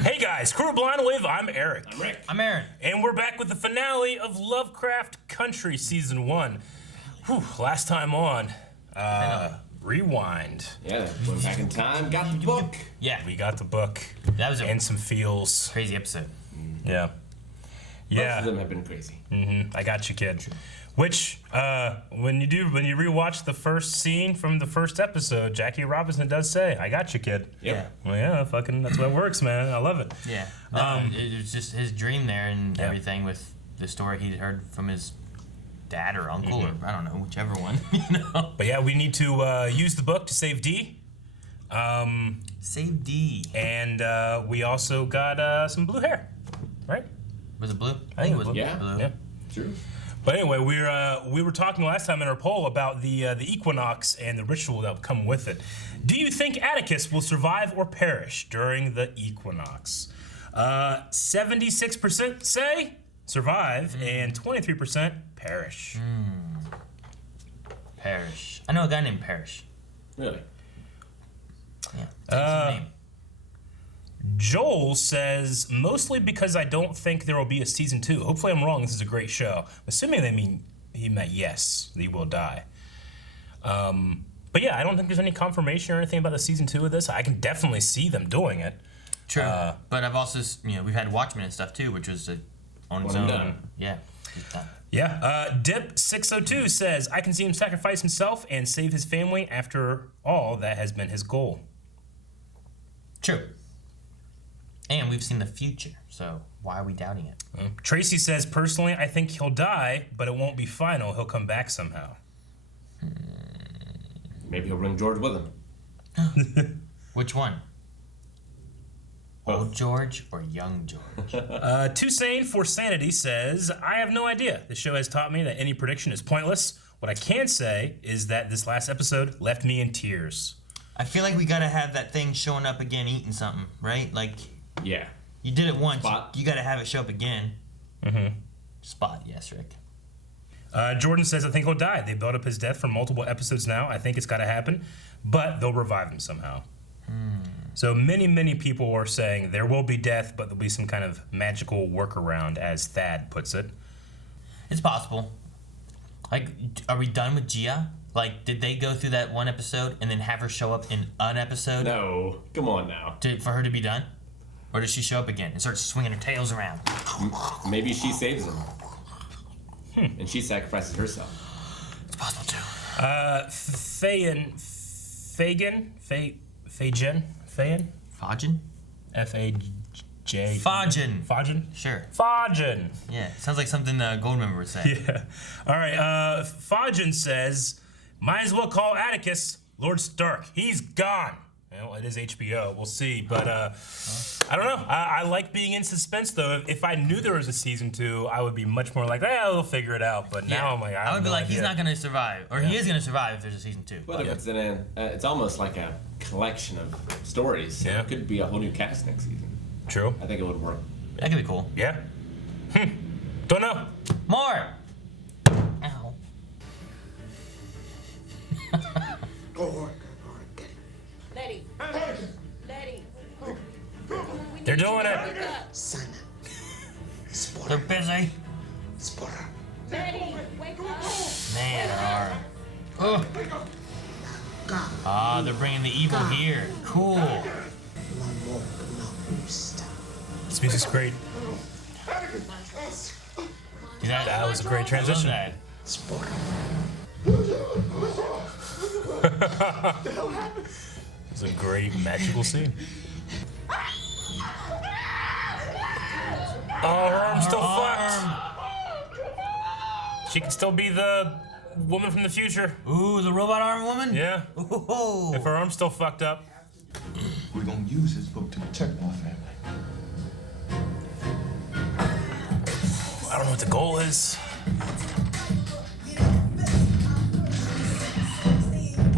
Hey guys, Crew Blind Wave, I'm Eric. I'm Rick. I'm Aaron. And we're back with the finale of Lovecraft Country Season 1. Whew, last time on, rewind. Yeah, went back in time, got the book. Yeah, We got the book. that was a And some feels. crazy episode. Yeah. Most of them have been crazy. I got you, kid. Which, when you rewatch the first scene from the first episode, Jackie Robinson does say, "I got you, kid." Yep. Well, yeah, fucking, that's what works, man. I love it. Yeah, it was just his dream there and everything with the story he'd heard from his dad or uncle or I don't know, whichever one. But yeah, we need to use the book to save D. Save D. And we also got some blue hair, right? Was it blue? I think it was blue. Yeah. Blue. Yeah. True. But anyway, we were talking last time in our poll about the equinox and the ritual that will come with it. Do you think Atticus will survive or perish during the equinox? 76% say survive and 23% perish. Parrish. I know a guy named Parrish. Really? Yeah. That's his name. Joel says, mostly because I don't think there will be a season 2. Hopefully I'm wrong, this is a great show. Assuming he meant yes, he will die. But yeah, I don't think there's any confirmation or anything about the season 2 of this. I can definitely see them doing it. True. But I've also, we've had Watchmen and stuff too, which was on its One and own. done. Yeah. Just done. Yeah, Dip602 says, I can see him sacrifice himself and save his family. After all, that has been his goal. True. And we've seen the future, so why are we doubting it? Tracy says, personally, I think he'll die, but it won't be final. He'll come back somehow. Maybe he'll bring George with him. Which one? Both. Old George or young George? Toussaint for Sanity says, I have no idea. The show has taught me that any prediction is pointless. What I can say is that this last episode left me in tears. I feel like we gotta have that thing showing up again eating something, right? Like, Yeah. you did it once, Spot. you gotta have it show up again. Mm-hmm. Spot, yes, Rick. Jordan says, I think he'll die. They built up his death for multiple episodes now. I think it's got to happen, but they'll revive him somehow. So many people are saying there will be death, but there'll be some kind of magical workaround, as Thad puts it. It's possible. Like, are we done with Gia? Like, did they go through that one episode and then have her show up in an episode No. Come on now. for her to be done? Or does she show up again and start swinging her tails around? Maybe she saves him. And she sacrifices herself. It's possible too. Fagan? Fajin? F-A-J... Fajin. Fajin? Sure. Fajin. Yeah, sounds like something Goldmember would say. Yeah. All right, Fajin says, might as well call Atticus Lord Stark. He's gone. Well, it is HBO. We'll see. But I don't know. I like being in suspense, though. If I knew there was a season 2, I would be much more like, we'll figure it out. But now I'm like, I would be like, idea. he's not going to survive. Or he is going to survive if there's a season 2. But if it's it's almost like a collection of stories. So Yeah. it could be a whole new cast next season. True. I think it would work. That could be cool. Yeah. Don't know. More! Ow. Letty. Letty. They're doing it. Sana. They're busy. Spora. Letty, wake up. Man, arm. Oh. Ah, they're bringing the evil here. Cool. This music's great. Dude, That was a great transition. I love Spora. It's a great magical scene. Oh, her arm's still fucked. She can still be the woman from the future. that. Ooh, the robot arm woman? Yeah. Ooh. If her arm's still fucked up. We're gonna use this book to protect my family. I don't know what the goal is.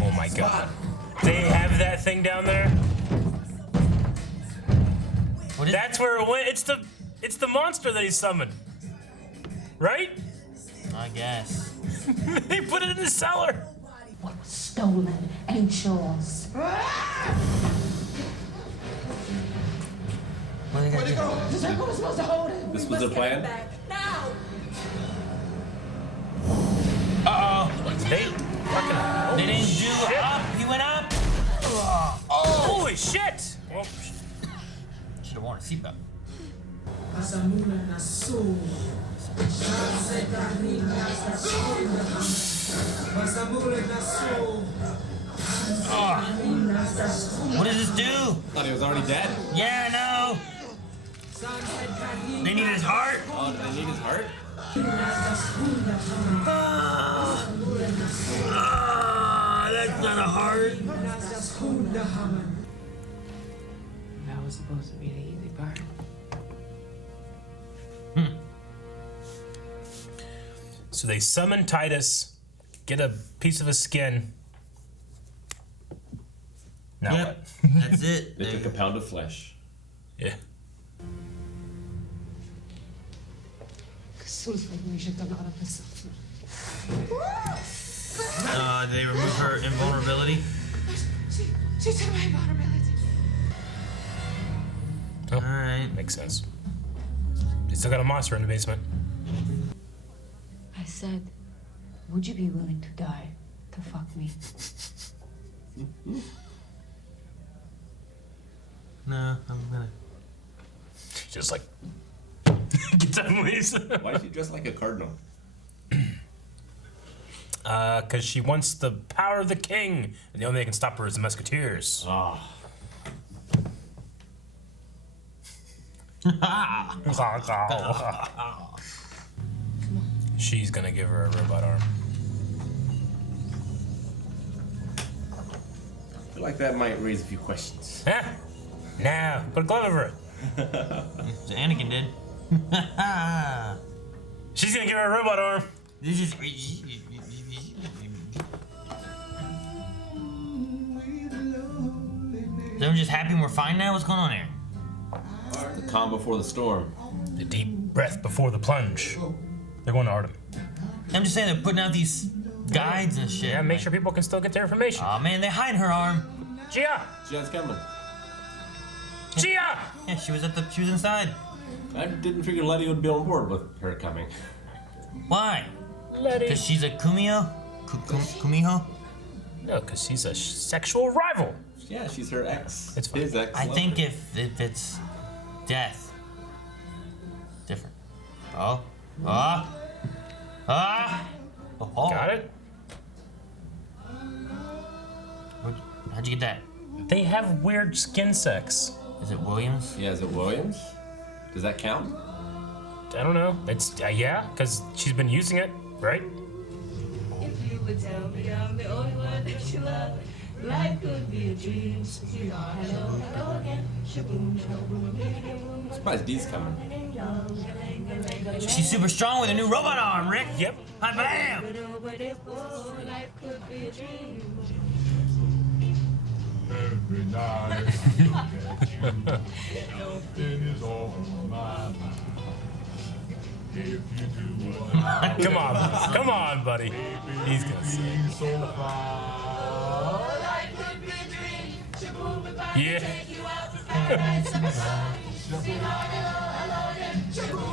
Oh my god. They have that thing down there? What is That's where it went. It's the monster that he summoned. Right? I guess. They put it in the cellar. What was stolen ain't yours. What are they gonna do? The circle was supposed to hold it. This was their plan? Back now. Uh-oh. They fucking. They didn't do up. He went up. Oh, holy shit! Well, Should have worn a seatbelt. What does this do? Thought he was already dead. Yeah, I know. They need his heart. Oh, did they need his heart? That's not a heart. That was supposed to be the easy part. so they summon Titus, get a piece of his skin. Now Yep. what? That's it. They took a pound of flesh. Yeah. They remove her invulnerability. She took my vulnerability. Oh, Alright. makes sense. They still got a monster in the basement. I said, would you be willing to die to fuck me? No, I'm gonna. Just like. Get down, please. Why is he dressed like a cardinal? Because she wants the power of the king, and the only thing that can stop her is the musketeers. Ah. She's gonna give her a robot arm. I feel like that might raise a few questions. Huh? No, put a glove over it. Anakin did. She's gonna give her a robot arm. This is. Is everyone just happy and we're fine now? What's going on here? The calm before the storm. The deep breath before the plunge. They're going to Artem. I'm just saying they're putting out these guides and shit. Yeah, make sure people can still get their information. Oh man, they hide her arm. Gia! Gia's coming. Gia! Yeah, she was inside. I didn't figure Letty would be on board with her coming. Why? Letty. Because she's a Kumio? Kumiho? No, because she's a sexual rival. Yeah, she's her ex. It's fine. His ex. I think if it's death, different. Oh. Oh. Got it? How'd you get that? They have weird skin sex. Is it Williams? Yeah, is it Williams? Does that count? I don't know. It's, yeah, because she's been using it, right? If you would tell me I'm the only one that you love, life could be a dream. Hello, hello again. Shaboom, shaboom, shaboom. Surprised Dee's coming. She's super strong with a new robot arm, Rick. Yep. Hi, bam! Life could be a dream. Every night, something is on my mind. If you do what I Come on, buddy. He's gonna say. be so fine. Life could be a dream. Shaboom, if I Yeah. take you out to paradise.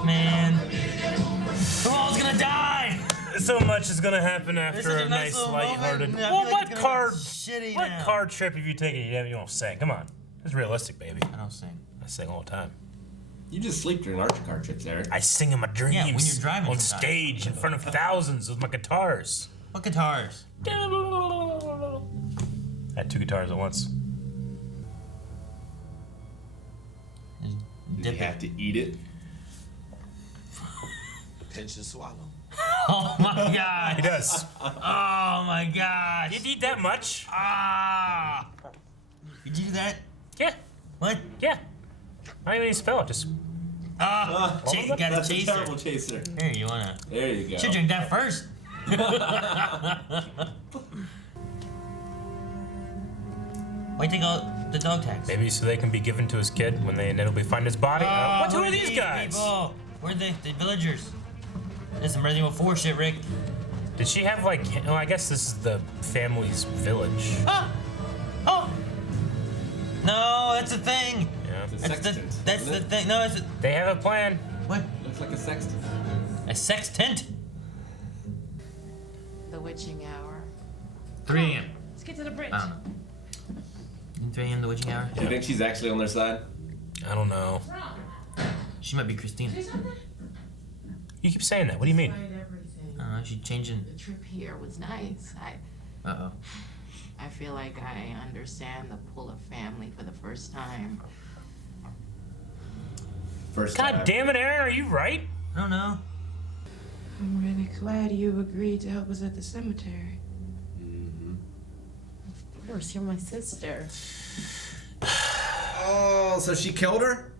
Man. Who all's gonna die? So much is gonna happen This after is a nice, little lighthearted. moment. I Well, feel like what it's gonna card? get shitty What now. card trip have you taken? You don't sing. Come on, it's realistic, baby. I don't sing. I sing all the time. You just sleep during Archer card trips, Eric. I sing in my dreams. Yeah, when you're driving on sometimes. stage in front of thousands with my guitars. What guitars? I had two guitars at once. Did you Dip it. have to eat it? Pinch and swallow. Oh my god. He does. Oh my gosh. You'd eat that much? Ah. Did you do that? Yeah, What? yeah. I don't even need to spell it. Just Gotta That's a chase terrible her. chaser. Here, you wanna? There you go. Should drink that first. Why take all the dog tags? maybe so they can be given to his kid when they inevitably find his body. Who are these guys? People? Where are they? The villagers. This is some Resident Evil 4 shit, Rick. Did she have like? Oh, I guess this is the family's village. Oh! Oh! No, that's a thing. Yeah. It's a Sextant. That's the thing. No, it's They have a plan. what? Looks like a sextant. A sextant. The witching hour. 3 a.m. Let's get to the bridge. 3 a.m. the witching hour. Do you think she's actually on their side? I don't know. She might be Christina. You keep saying that. What do you mean? Tried everything. I don't know. She changing. The trip here was nice. I feel like I understand the pull of family for the first time. First God time. damn it, Aaron. Are you right? I don't know. I'm really glad you agreed to help us at the cemetery. Of course, you're my sister. Oh, so she killed her?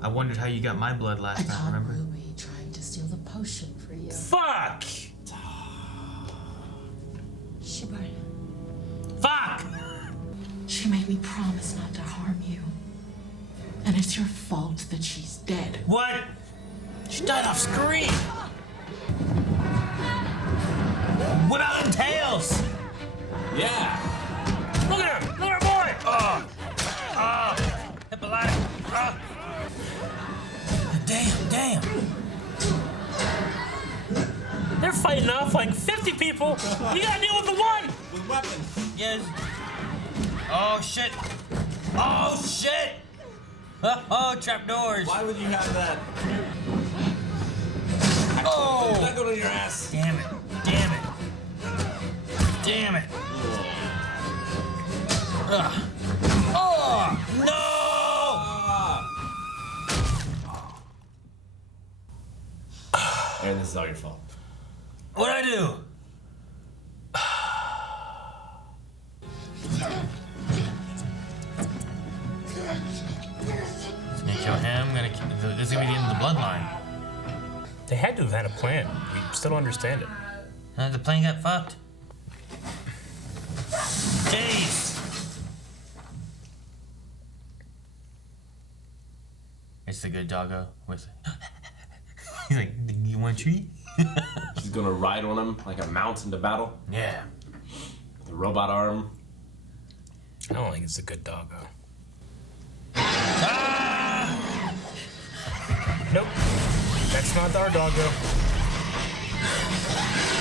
I wondered how you got my blood last time. Remember? Ruby trying to steal the potion for you. Fuck! Shiba, Fuck! she made me promise not to harm you. And it's your fault that she's dead. What? She died off screen. What about them tails? Yeah. Look at him. Look at our boy. Hippolyta. Damn. They're fighting off like 50 people. You gotta deal with the one. With weapons. Yes. Oh shit. Oh, trapdoors. Why would you have that? Oh. That go on your ass. Damn it. Ugh. Oh, no! Aaron, this is all your fault. What'd I do? It's gonna kill him. This is gonna be the end of the bloodline. They had to have had a plan. We still don't understand it. The plane got fucked. Jeez. It's the good doggo. What's it? He's like, you want a treat? She's gonna ride on him like a mount into battle. Yeah. With a robot arm. I don't think it's a good doggo. Ah! Nope. That's not our doggo.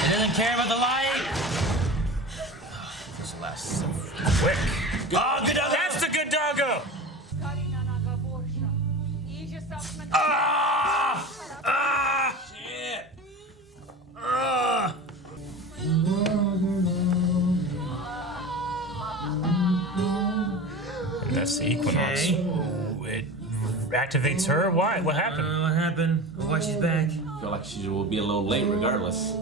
It doesn't care about the light. This lasts so Quick. Oh, good doggo. That's the good doggo. Shit. That's the Equinox. Okay. Ooh, it activates her? Why? What happened? What happened? Oh, why she's back? I feel like she will be a little late regardless.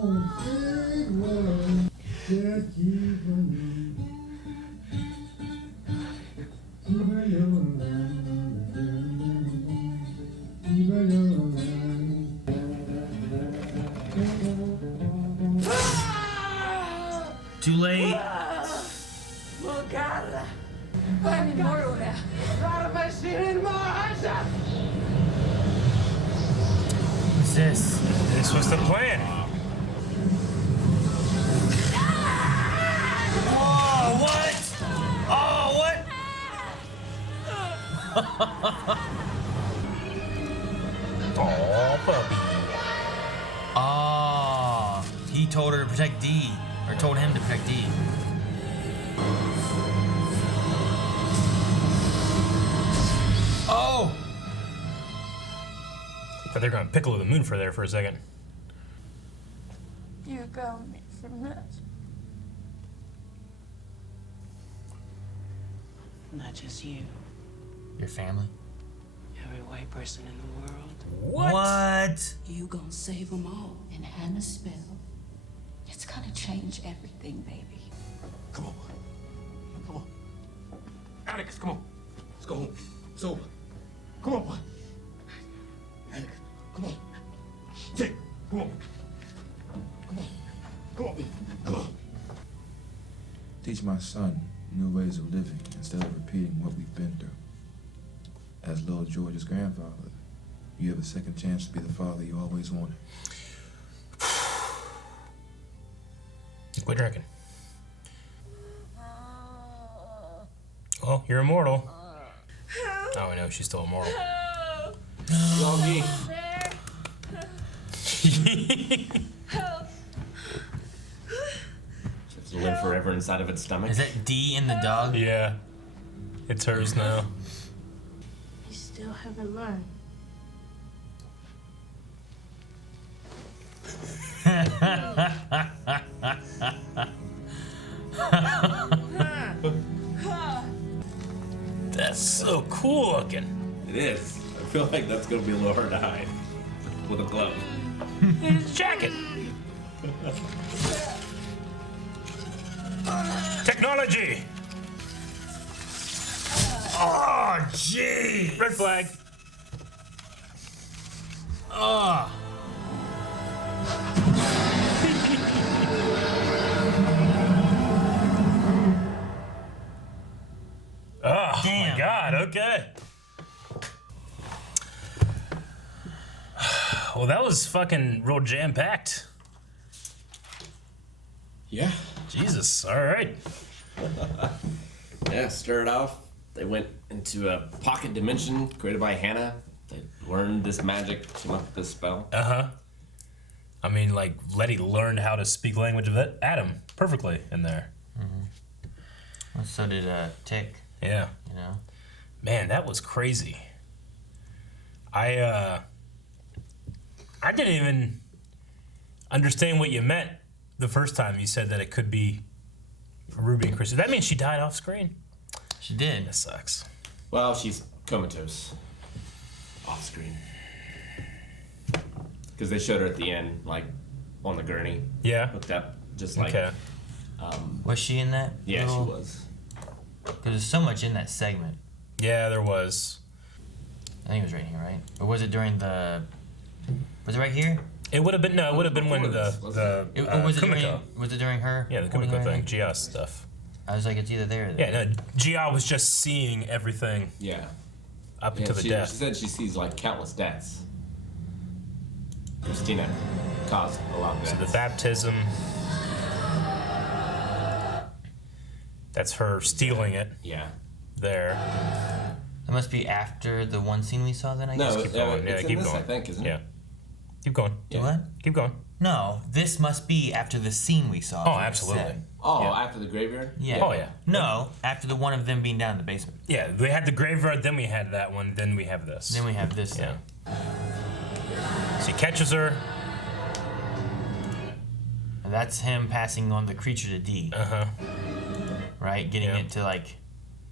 Too late. What's this? This was the plan. Oh, what? Oh, what? Oh, puppy. Oh, he told her to protect D, or told him to protect D. Oh! But they're going Piccolo the Moon for there for a second. You got me from this. Not just you. Your family? Every white person in the world. What? You gonna save them all. And Hannah's spell. It's gonna change everything, baby. Come on. Come on. Atticus, come on. Let's go home. It's over. Come on, boy. Atticus, come on. Jake, come on. Come on. Come on, baby. Come on. Teach my son new ways of living instead of repeating what we've been through. As little George's grandfather, you have a second chance to be the father you always wanted. Quit drinking. Well, you're immortal. Oh, I know, she's still immortal. Doggy. To live forever inside of its stomach. Is that D in the dog? Yeah. It's hers now. You still haven't learned. That's so cool looking. It is. I feel like that's gonna be a little hard to hide with a glove. His jacket. Technology. Oh, gee. Red flag. Oh. Oh, Damn. my God, okay. Well, that was fucking real jam-packed. Yeah. Jesus, all right. Yeah, started off. They went into a pocket dimension created by Hannah. They learned this magic, came up with this spell. Uh-huh. I mean, like, Letty learned how to speak language of Adam perfectly in there. Well, so did Tick. Yeah. You know. Man, that was crazy. I didn't even understand what you meant the first time you said that it could be Ruby and Christina. That means she died off screen. She did. That sucks. Well, she's comatose. Off screen. Because they showed her at the end, like, on the gurney. Yeah. Hooked up, just like... Okay. Was she in that? Yeah, she was. Because there's so much in that segment. Yeah, there was. I think it was right here, right? Or was it during the... Was it right here? It would have been, no, it would have been when Before this, the Or was it Kumiko. during, was it during her? Yeah, the holding Kumiko her thing, hand? Gia stuff. I was like, it's either there or there. Yeah, no, Gia was just seeing everything Yeah. up Yeah, to the she death. said she sees, like, countless deaths. Christina caused a lot of So deaths. the baptism, that's her stealing it Yeah. there. That must be after the one scene we saw then, I guess? No, Keep going. Yeah, it's keep in this, going. I think, isn't it? Yeah. Keep going. Yeah. What? Keep going. No, this must be after the scene we saw. is Oh, what it absolutely. said. Oh, Yeah. after the graveyard? Yeah. Oh, yeah. No, after the one of them being down in the basement. Yeah, we had the graveyard, then we had that one, then we have this. Then we have this. Yeah. So he catches her. And that's him passing on the creature to D, Uh-huh. right? Getting Yeah. it to, like,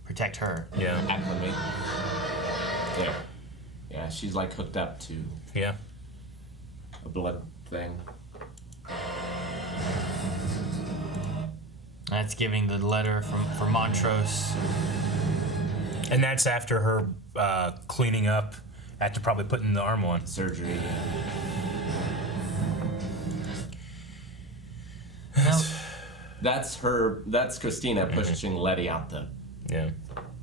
protect her. Yeah. Acclimate. There. Yeah, she's, like, hooked up to Yeah. a blood thing. That's giving the letter from Montrose. And that's after her cleaning up, after probably putting the arm on. Surgery. Now, That's Christina pushing Letty out the... Yeah.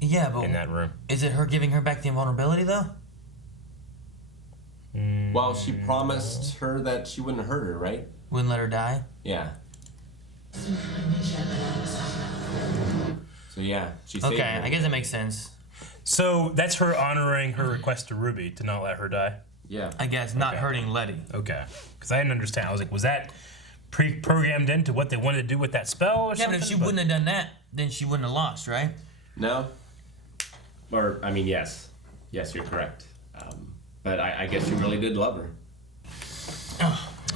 yeah, but In that room. is it her giving her back the invulnerability, though? Well, she promised her that she wouldn't hurt her, right? Wouldn't let her die? Yeah. So yeah, she saved Okay, her. I guess that makes sense. So that's her honoring her request to Ruby to not let her die? Yeah. I guess, not Okay. hurting Letty. Okay. Because I didn't understand. I was like, was that pre-programmed into what they wanted to do with that spell or Yeah, something? but if she wouldn't have done that, then she wouldn't have lost, right? No? Or, I mean, yes. Yes, you're correct. But I guess you really did love her.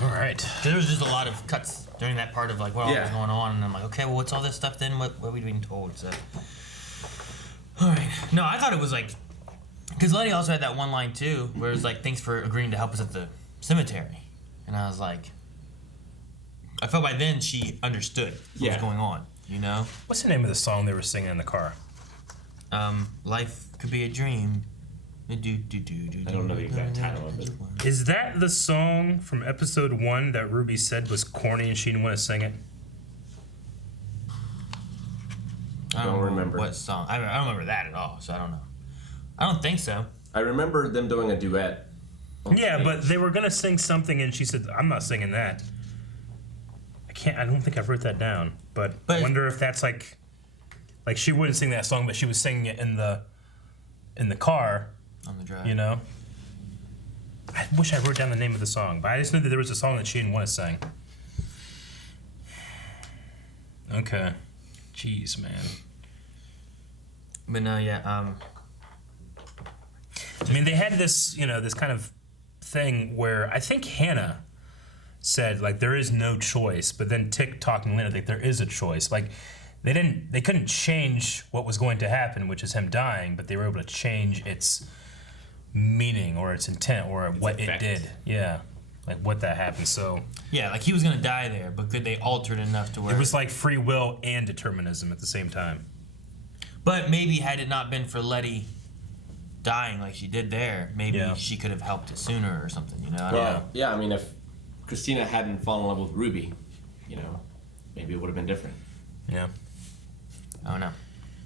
All right. Because there was just a lot of cuts during that part of, like, what all Yeah. was going on, and I'm like, okay, well, what's all this stuff then? What are we being told? So, all right. No, I thought it was, like, because Letty also had that one line, too, where it was like, thanks for agreeing to help us at the cemetery. And I was like, I felt by then she understood what Yeah. was going on, you know? What's the name of the song they were singing in the car? Life could be a dream. I don't know the exact title of it. Is that the song from episode 1 that Ruby said was corny and she didn't want to sing it? I Don't remember. what song. I don't remember that at all, so I don't know. I don't think so. I remember them doing a duet. on Yeah, stage. but they were going to sing something and she said, I'm not singing that. I don't think I've wrote that down, but I But- wonder if that's like she wouldn't sing that song, but she was singing it in in the car. On the drive. You know. I wish I wrote down the name of the song, but I just knew that there was a song that she didn't want to sing. Okay. Jeez, man. But no, yeah. I mean, they had this, this kind of thing where I think Hannah said like there is no choice, but then Tick talking Lena like there is a choice. Like they couldn't change what was going to happen, which is him dying, but they were able to change its meaning or its intent or what it did. Yeah. Like what that happened. So yeah, like he was gonna die there, but could they alter it enough to where it was like free will and determinism at the same time. But maybe had it not been for Letty dying like she did there, maybe she could have helped it sooner or something, you know? I mean, if Christina hadn't fallen in love with Ruby, maybe it would have been different. Yeah. Oh no.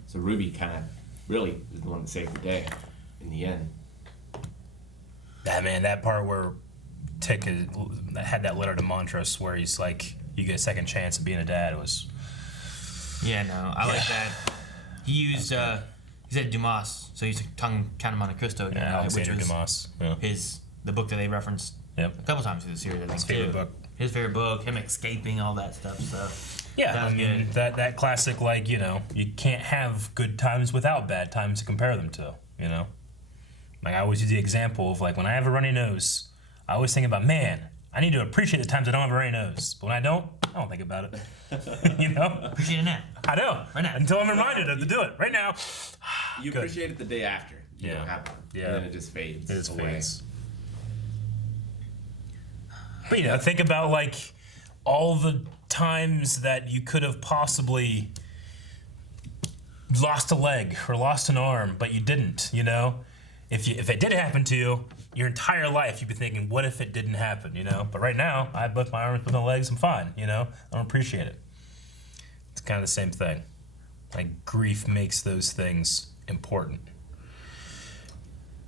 So Ruby kind of really is the one that saved the day in the end. That part where Tick had that letter to Montrose where he's like, you get a second chance of being a dad was... Yeah, no, I like that. He used, he said Dumas, so he used Count of Monte Cristo again, Alexander which was Dumas. Yeah. the book that they referenced a couple times through the series, I think, His favorite book. His favorite book, him escaping, all that stuff, so... Yeah, I mean, that classic, like, you can't have good times without bad times to compare them to, Like, I always use the example of, like, when I have a runny nose, I always think about, man, I need to appreciate the times I don't have a runny nose. But when I don't think about it. Appreciate it now. I know. Right now. Until I'm reminded of to do it. Right now. You Good. appreciate it the day after. You don't have one. Yeah. And then it just fades. It just away. fades. But, think about, like, all the times that you could have possibly lost a leg or lost an arm, but you didn't, If it did happen to you, your entire life you'd be thinking, what if it didn't happen, But right now, I have both my arms, both my legs, I'm fine, I don't appreciate it. It's kind of the same thing. Like, grief makes those things important.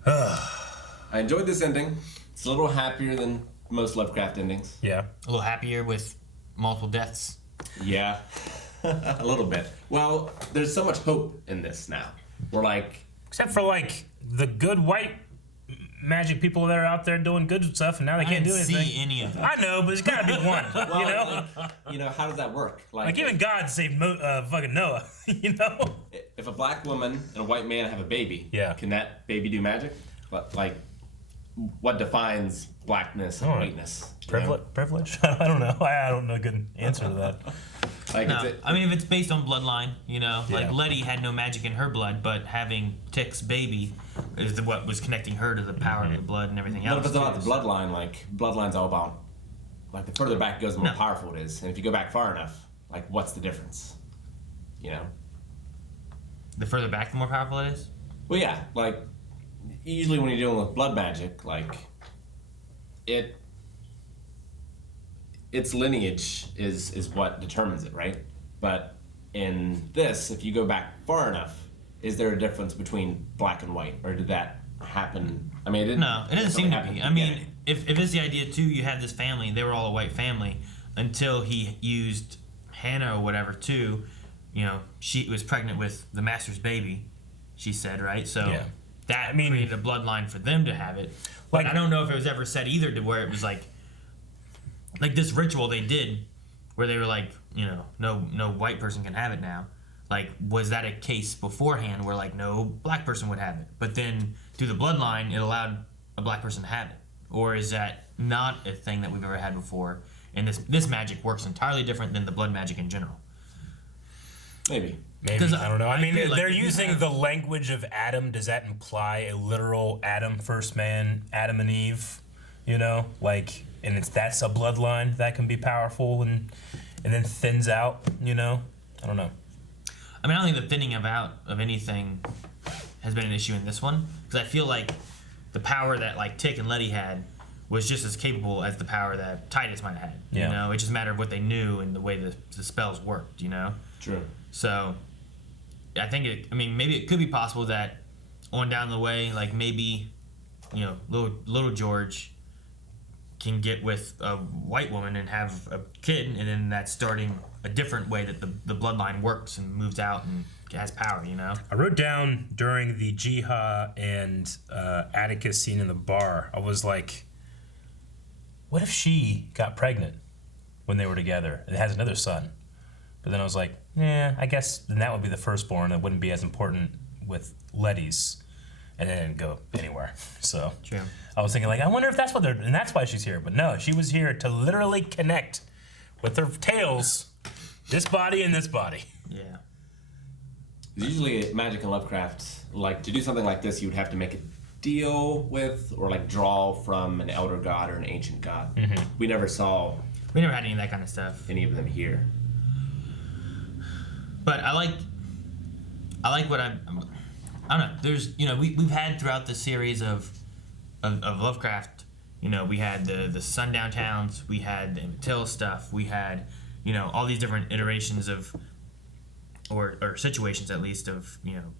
I enjoyed this ending. It's a little happier than most Lovecraft endings. Yeah. A little happier with multiple deaths. Yeah, a little bit. Well, there's so much hope in this now. We're like... Except for, like, the good white magic people that are out there doing good stuff, and now they can't do anything. I didn't see any of them. I know, but there's gotta be one, how does that work? Like even God saved fucking Noah, If a black woman and a white man have a baby, can that baby do magic? What defines blackness and whiteness? Privilege? I don't know. I don't know a good answer to that. I mean, if it's based on bloodline, like Letty had no magic in her blood, but having Tick's baby is what was connecting her to the power of the blood and everything else. But if it's about the bloodline, like, bloodline's all about, like, the further back it goes, the more powerful it is. And if you go back far enough, like, what's the difference? The further back, the more powerful it is? Well, yeah, like, usually when you're dealing with blood magic, like, its lineage is what determines it, right? But in this, if you go back far enough, is there a difference between black and white, or did that happen? I mean, it doesn't seem to be. I mean, if it's the idea too, you had this family, they were all a white family until he used Hannah or whatever too. She was pregnant with the master's baby, she said, right? So that created a bloodline for them to have it. But I don't know if it was ever said either to where it was like this ritual they did where they were like, no white person can have it now. Like, was that a case beforehand where, like, no black person would have it? But then, through the bloodline, it allowed a black person to have it? Or is that not a thing that we've ever had before, and this magic works entirely different than the blood magic in general? Maybe. I don't know. I mean, they're using the language of Adam. Does that imply a literal Adam, first man, Adam and Eve? And that's a bloodline that can be powerful and then thins out, I don't know. I mean, I don't think the thinning out of anything has been an issue in this one, because I feel like the power that, like, Tick and Letty had was just as capable as the power that Titus might have had. It just mattered of what they knew and the way the spells worked, True. So, I think maybe it could be possible that on down the way, like, maybe, little George can get with a white woman and have a kid, and then that's starting a different way that the bloodline works and moves out and has power, you know? I wrote down during the Jiha and Atticus scene in the bar, I was like, what if she got pregnant when they were together and has another son? But then I was like, I guess then that would be the firstborn. It wouldn't be as important with Letty's. And it didn't go anywhere. So True. I was thinking, like, I wonder if that's what they're, and that's why she's here. But no, she was here to literally connect with her tails, this body and this body. Yeah. Usually, Magic and Lovecraft, like to do something like this, you would have to make a deal with, or like draw from an elder god or an ancient god. Mm-hmm. We never saw We never had any of that kind of stuff. any of them here. But I like what I don't know. There's, you know, we've had throughout the series of Lovecraft, you know, we had the Sundown Towns, we had the Till stuff, we had, you know, all these different iterations of, or situations at least of, you know,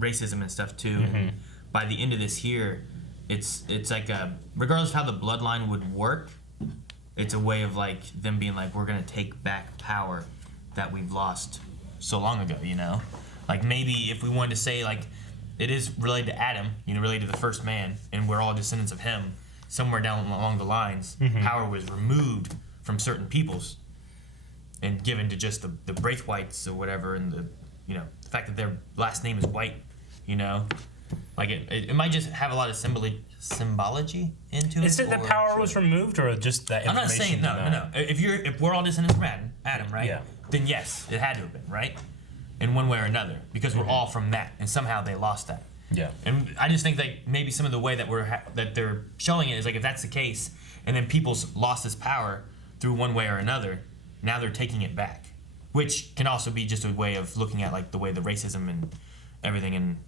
racism and stuff too. Mm-hmm. And by the end of this here, it's like regardless of how the bloodline would work, it's a way of like them being like, we're gonna take back power that we've lost so long ago, you know? Like maybe if we wanted to say like it is related to Adam, you know, related to the first man, and we're all descendants of him, somewhere down along the lines, power was removed from certain peoples and given to just the Braithwaites or whatever, and the, you know, the fact that their last name is White, you know? Like it might just have a lot of symbology into it. Is it that power was removed, or just that I'm information? not saying no. If we're all descendants from Adam, right? Yeah. Then yes, it had to have been, right? In one way or another, because we're all from that, and somehow they lost that. Yeah. And I just think that maybe some of the way that that they're showing it is like, if that's the case, and then people's lost this power through one way or another, now they're taking it back, which can also be just a way of looking at like the way the racism and everything in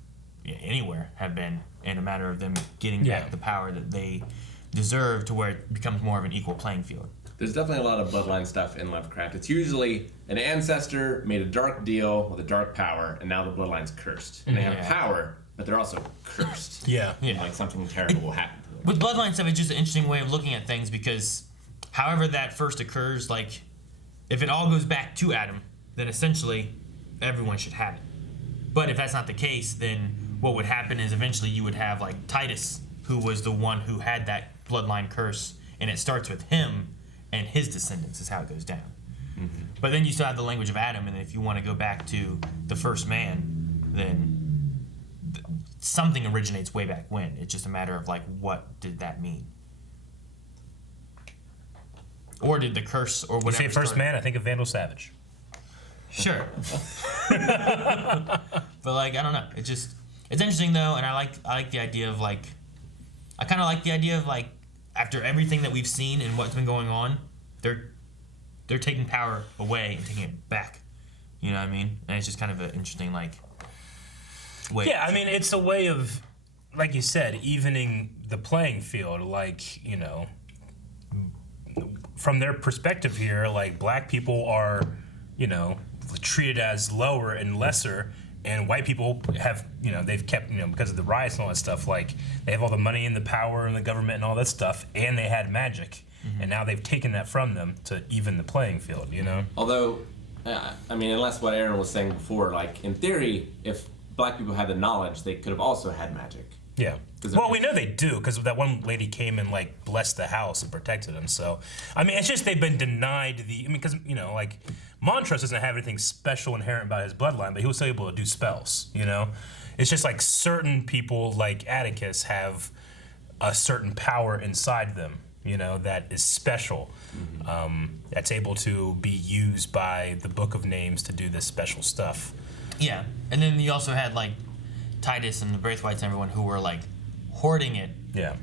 anywhere have been, in a matter of them getting back the power that they deserve, to where it becomes more of an equal playing field. There's definitely a lot of bloodline stuff in Lovecraft. It's usually an ancestor made a dark deal with a dark power, and now the bloodline's cursed. And they have power, but they're also cursed. Yeah. Like something terrible will happen to them. With bloodline stuff, it's just an interesting way of looking at things, because however that first occurs, like, if it all goes back to Adam, then essentially everyone should have it. But if that's not the case, then what would happen is eventually you would have like Titus, who was the one who had that bloodline curse, and it starts with him and his descendants is how it goes down. Mm-hmm. But then you still have the language of Adam, and if you want to go back to the first man, then something originates way back when. It's just a matter of like, what did that mean? Or did the curse or whatever? You say first man, I think of Vandal Savage. Sure. But like, I don't know. It's interesting though, and I like the idea of like, I kind of like the idea of like, after everything that we've seen and what's been going on, they're taking power away and taking it back. You know what I mean? And it's just kind of an interesting like way. Yeah, I mean, it's a way of, like you said, evening the playing field. Like, you know, from their perspective here, like, black people are, you know, treated as lower and lesser, and white people have, you know, they've kept, you know, because of the riots and all that stuff, like, they have all the money and the power and the government and all that stuff, and they had magic, and now they've taken that from them to even the playing field, you know? Although, I mean, unless what Aaron was saying before, like, in theory, if black people had the knowledge, they could have also had magic. Yeah. Well, we know they do, because that one lady came and, like, blessed the house and protected them. So, I mean, it's just they've been denied the... I mean, because, you know, like, Montrose doesn't have anything special inherent about his bloodline, but he was still able to do spells, you know? It's just, like, certain people, like Atticus, have a certain power inside them, you know, that is special. That's able to be used by the Book of Names to do this special stuff. Yeah. And then you also had, like, Titus and the Braithwaites and everyone who were like hoarding it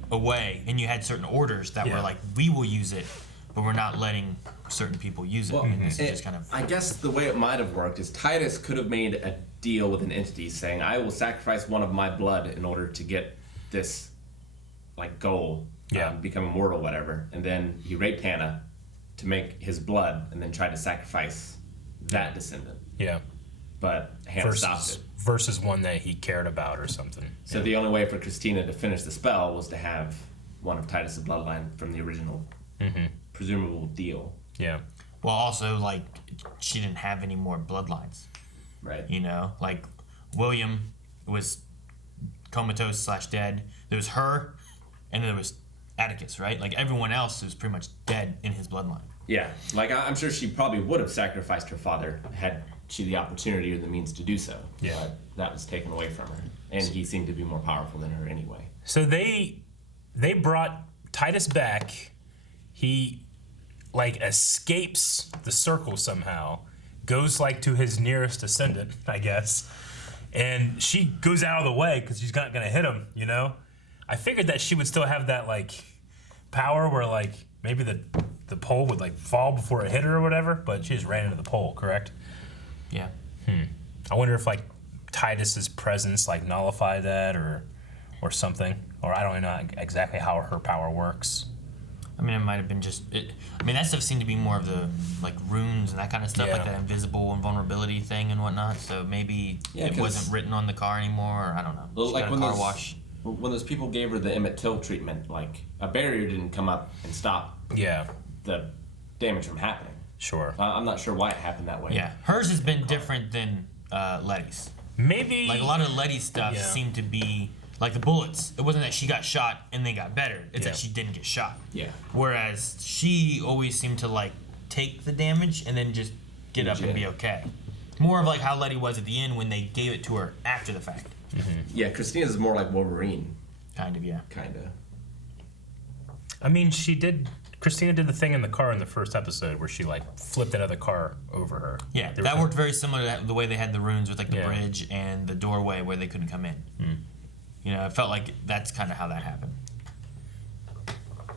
away, and you had certain orders that were like, we will use it, but we're not letting certain people use it. Well, and this is just kind of... I guess the way it might have worked is Titus could have made a deal with an entity saying, I will sacrifice one of my blood in order to get this, like, goal, become immortal, whatever, and then he raped Hannah to make his blood, and then tried to sacrifice that descendant. Yeah. But Hannah stopped it. Versus one that he cared about or something. So the only way for Christina to finish the spell was to have one of Titus' bloodline from the original presumable deal. Yeah. Well, also, like, she didn't have any more bloodlines. Right. You know, like William was comatose / dead. There was her, and then there was Atticus, right? Like everyone else was pretty much dead in his bloodline. Yeah, like I'm sure she probably would have sacrificed her father had she the opportunity or the means to do so. Yeah. But that was taken away from her, and he seemed to be more powerful than her anyway. So they brought Titus back. He like escapes the circle somehow, goes like to his nearest descendant, I guess, and she goes out of the way because she's not gonna hit him. You know, I figured that she would still have that like power where like maybe the pole would like fall before it hit her or whatever, but she just ran into the pole, correct? Yeah. I wonder if like Titus's presence like nullified that or something, or I don't know exactly how her power works. I mean, it might have been just. I mean, that stuff seemed to be more of the like runes and that kind of stuff, like that invisible invulnerability thing and whatnot. So maybe it wasn't written on the car anymore, or I don't know. Well, She like got a when car those, wash. when those people gave her the Emmett Till treatment, like a barrier didn't come up and stop the damage from happening. Sure. I'm not sure why it happened that way. Yeah, hers has been different than Letty's. Maybe like a lot of Letty's stuff seemed to be like the bullets. It wasn't that she got shot and they got better. It's that she didn't get shot. Yeah. Whereas she always seemed to like take the damage and then just get up and be okay. More of like how Letty was at the end when they gave it to her after the fact. Yeah, Christina's more like Wolverine. Kind of, yeah. Kind of. I mean, Christina did the thing in the car in the first episode where she like flipped that other car over her. Yeah, that worked very similar to the way they had the runes with like the bridge and the doorway where they couldn't come in. You know, it felt like that's kind of how that happened.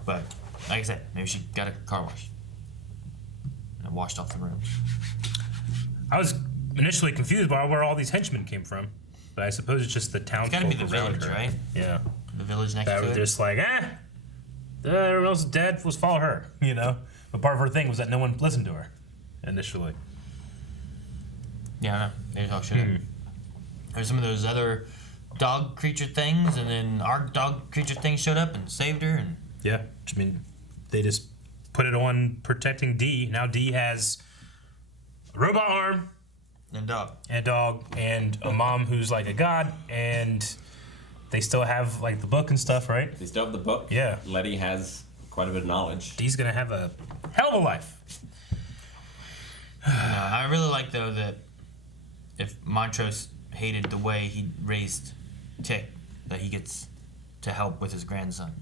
But like I said, maybe she got a car wash and washed off the runes. I was initially confused by where all these henchmen came from, but I suppose it's just the town. It's got to be the village, her. right? Yeah. The village next that to was it. just like, everyone else is dead. Let's follow her. You know, but part of her thing was that no one listened to her initially. Yeah, I know. They talk shit. There's some of those other dog creature things, and then our dog creature thing showed up and saved her. And yeah, I mean, they just put it on protecting D. Now D has a robot arm and a dog, and a mom who's like a god, and they still have like the book and stuff, right? They still have the book. Yeah. Letty has quite a bit of knowledge. D's gonna have a hell of a life. I really like though that if Montrose hated the way he raised Tick, that he gets to help with his grandson.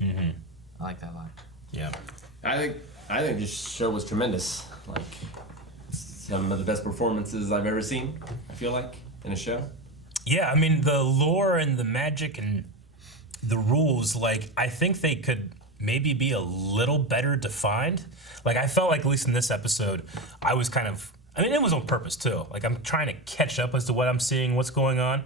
I like that a lot. Yeah. I think this show was tremendous. Like some of the best performances I've ever seen, I feel like, in a show. Yeah, I mean the lore and the magic and the rules, like I think they could maybe be a little better defined. Like I felt like at least in this episode, I was kind of, I mean it was on purpose too. Like I'm trying to catch up as to what I'm seeing, what's going on.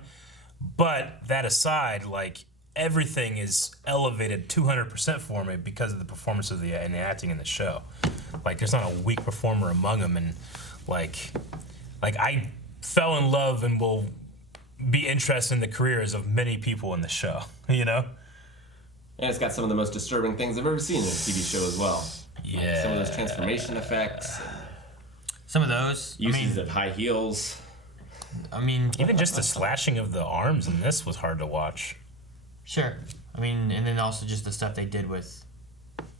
But that aside, like everything is elevated 200% for me because of the performance of and the acting in the show. Like there's not a weak performer among them, and like I fell in love and will be interested in the careers of many people in the show, you know? And it's got some of the most disturbing things I've ever seen in a TV show as well. Yeah. Like some of those transformation effects. Some of those. Uses of high heels. I mean... Even just the slashing of the arms in this was hard to watch. Sure. I mean, and then also just the stuff they did with,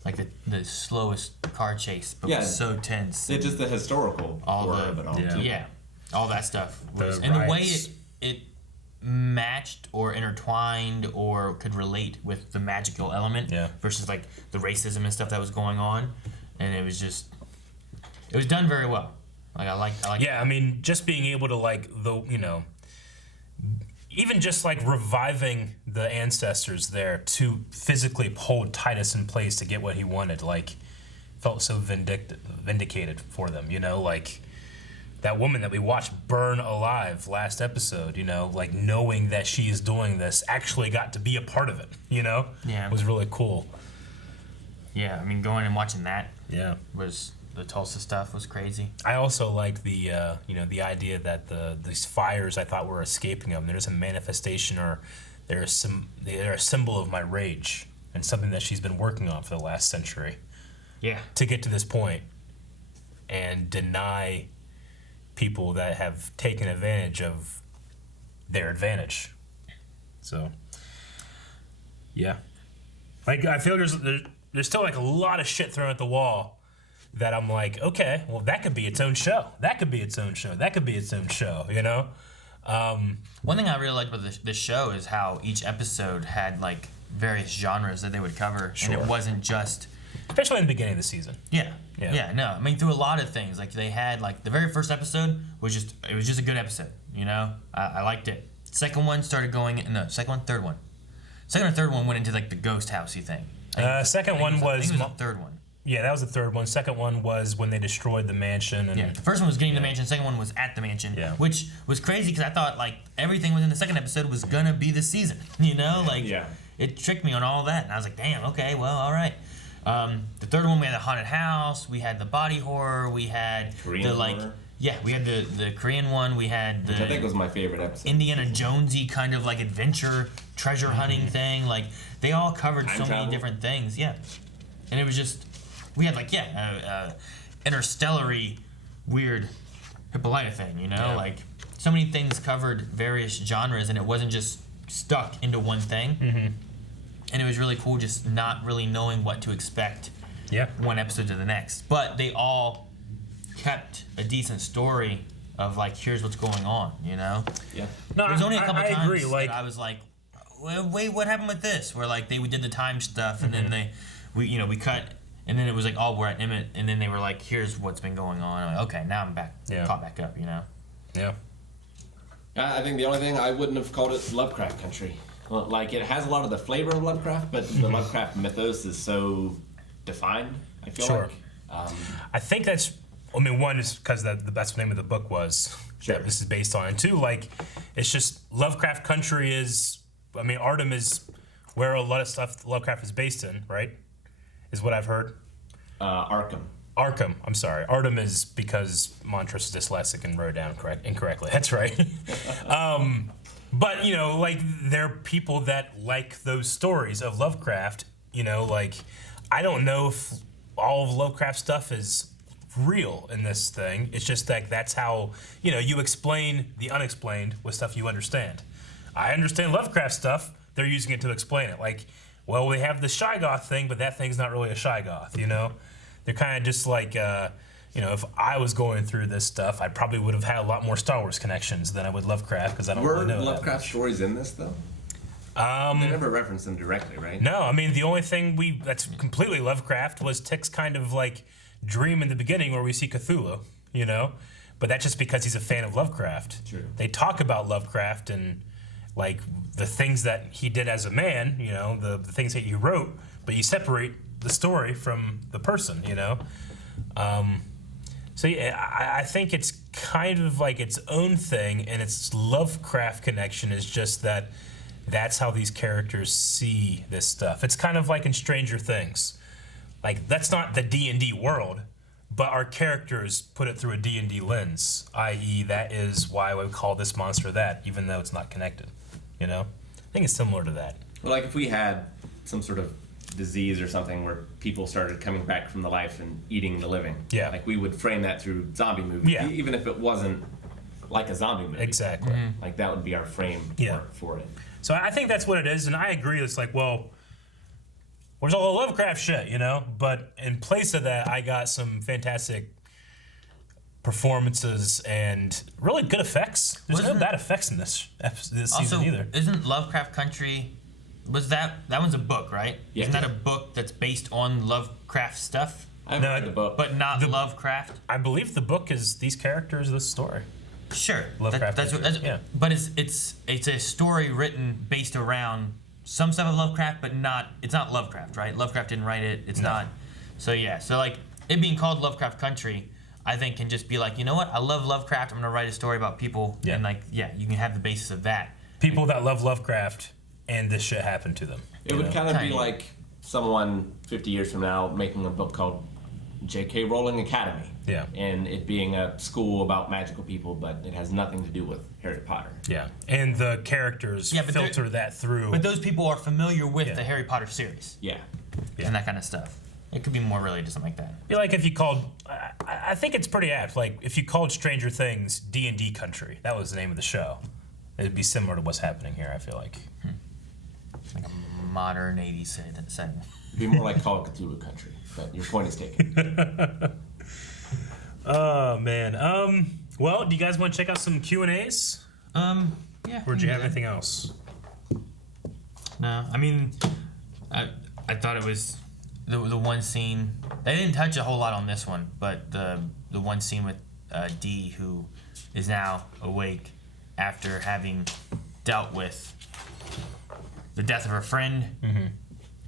like, the slowest car chase, but was so tense. It's just the historical horror of it all, too. Yeah. All that stuff. Was, The and the way riots. it matched or intertwined or could relate with the magical element versus, like, the racism and stuff that was going on. And it was just... It was done very well. Like, I like Yeah, I mean, just being able to, like, even just, like, reviving the ancestors there to physically hold Titus in place to get what he wanted, like, felt so vindicated for them, you know? Like, that woman that we watched burn alive last episode, you know? Like, knowing that she is doing this actually got to be a part of it, you know? Yeah. It was really cool. Yeah, I mean, going and watching that was... The Tulsa stuff was crazy. I also liked the the idea that these fires I thought were escaping them. There's a manifestation, or they're a symbol of my rage, and something that she's been working on for the last century. Yeah. To get to this point and deny people that have taken advantage of their advantage. So, yeah. Like, I feel there's still like a lot of shit thrown at the wall that I'm like, okay, well, that could be its own show. That could be its own show. That could be its own show, you know? One thing I really liked about this show is how each episode had like various genres that they would cover, Sure. and it wasn't just, especially in the beginning of the season. Yeah. No, I mean through a lot of things. Like they had like the very first episode was just a good episode. You know, I liked it. Second one started going. No, second one, third one. Second or third one went into like the ghost housey thing. Second one was. I think it was the third one. Yeah, that was the third one. Second one was when they destroyed the mansion. And yeah, the first one was getting the mansion. Second one was at the mansion. Yeah. Which was crazy because I thought like everything within the second episode was gonna be the season. You know, like it tricked me on all that, and I was like, damn, okay, well, all right. The third one we had the haunted house. We had the body horror. We had Korean the like. horror. Yeah, we had the Korean one. We had the. Which I think was my favorite episode. Indiana Jonesy kind of like adventure treasure hunting thing. Like they all covered Time so travel. many different things. Yeah, and it was just we had like interstellar-y weird Hippolyta thing. You know, like so many things covered various genres, and it wasn't just stuck into one thing. Mm-hmm. And it was really cool just not really knowing what to expect. Yeah. One episode to the next, but they all kept a decent story of like here's what's going on, you know. Yeah. No, There's only a couple I times agree. Like that I was like, wait, what happened with this? Where like they did the time stuff, and then we cut, and then it was like, oh, we're at Emmett, and then they were like, here's what's been going on. I'm like, okay, now I'm back, caught back up, you know. Yeah. I think the only thing I wouldn't have called it Lovecraft Country. Well, like it has a lot of the flavor of Lovecraft, but the Lovecraft mythos is so defined. I feel Sure. like. I think that's. I mean, one is because the best name of the book was that this is based on, and two, like, it's just Lovecraft Country is. I mean, Artem is where a lot of stuff Lovecraft is based in, right? Is what I've heard. Arkham. Arkham. I'm sorry. Artem is because Montrose is dyslexic and wrote it down incorrectly. That's right. But, you know, like, there are people that like those stories of Lovecraft. You know, like, I don't know if all of Lovecraft stuff is real in this thing. It's just like that's how, you know, you explain the unexplained with stuff you understand. I understand Lovecraft stuff. They're using it to explain it. Like, well, we have the Shy Goth thing, but that thing's not really a Shy Goth, you know? They're kind of just like, you know, if I was going through this stuff, I probably would have had a lot more Star Wars connections than I would Lovecraft, because I don't really know Were that Lovecraft stories in this, though? They never referenced them directly, right? No, I mean, the only thing that's completely Lovecraft was Tick's kind of like dream in the beginning where we see Cthulhu, you know? But that's just because he's a fan of Lovecraft. True. They talk about Lovecraft and like the things that he did as a man, you know, the things that he wrote, but you separate the story from the person, you know? So yeah, I think it's kind of like its own thing, and its Lovecraft connection is just that that's how these characters see this stuff. It's kind of like in Stranger Things. Like, that's not the D&D world, but our characters put it through a D&D lens, i.e. that is why we call this monster that, even though it's not connected, you know? I think it's similar to that. Well, like if we had some sort of disease or something where people started coming back from the life and eating the living. Yeah. Like we would frame that through zombie movies, Yeah. even if it wasn't like a zombie movie. Exactly. Like that would be our frame for it. So I think that's what it is, and I agree. It's like, well, where's all the Lovecraft shit, you know? But in place of that, I got some fantastic performances and really good effects. There's no bad effects in this season either. Isn't Lovecraft Country, that one's a book, right? Yeah. Isn't that a book that's based on Lovecraft stuff? I haven't read the book. But not Lovecraft? I believe the book is these characters, this story. Sure. Lovecraft Country, yeah. But it's a story written based around some stuff of Lovecraft, but it's not Lovecraft, right? Lovecraft didn't write it. It's not. So yeah. So like it being called Lovecraft Country, I think can just be like, you know what? I love Lovecraft. I'm gonna write a story about people, and like, yeah, you can have the basis of that. People that love Lovecraft, and this shit happened to them. It would kind of be like someone 50 years from now making a book called J.K. Rowling Academy. Yeah. And it being a school about magical people, but it has nothing to do with Harry Potter. Yeah. And the characters filter that through. But those people are familiar with the Harry Potter series. Yeah. And that kind of stuff. It could be more related to something like that. Be like if you called, I think it's pretty apt. Like if you called Stranger Things D&D Country, that was the name of the show. It'd be similar to what's happening here. I feel like. Like a modern '80s setting. It'd be more like Call of Cthulhu Country, but your point is taken. Oh man. Well, do you guys want to check out some Q&As? Yeah. Or do you have anything else? No, I mean, I thought it was the one scene. They didn't touch a whole lot on this one, but the one scene with Dee, who is now awake after having dealt with the death of her friend,